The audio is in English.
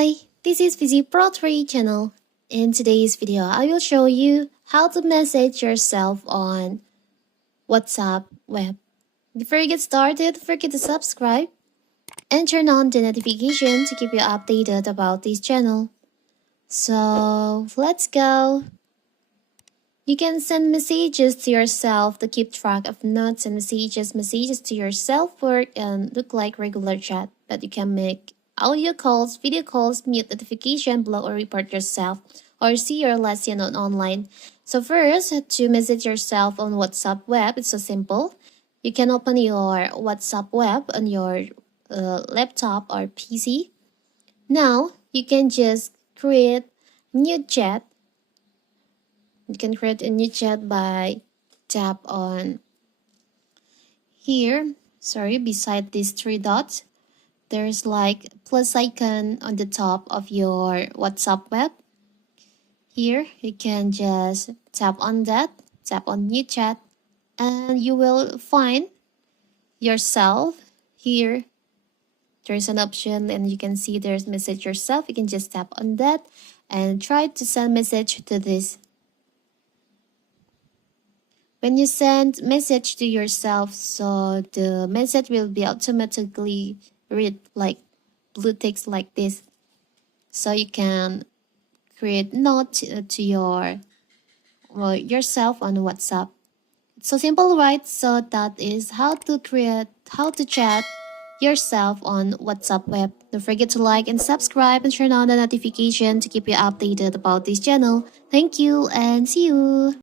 Hi, this is Fizzy Pro 3 channel. In today's video, I will show you how to message yourself on WhatsApp web. Before you get started, don't forget to subscribe and turn on the notification to keep you updated about this channel. So, let's go. You can send messages to yourself to keep track of notes and messages. Messages to yourself work and look like regular chat, but you can make audio calls, video calls, mute notification, block or report yourself, or see your lesson online. So first, to message yourself on WhatsApp web, it's so simple. You can open your WhatsApp web on your laptop or PC. Now, you can just create new chat. You can create a new chat by tap on here. Beside these three dots, there's like plus icon on the top of your WhatsApp web. Here, you can just tap on that, tap on new chat, and you will find yourself here. There's an option and you can see there's message yourself. You can just tap on that and try to send message to this. When you send message to yourself, so the message will be automatically read like blue text like this. So you can create note to yourself on WhatsApp. It's so simple, right? So that is how to chat yourself on WhatsApp web. Don't forget to like and subscribe and turn on the notification to keep you updated about this channel. Thank you and see you.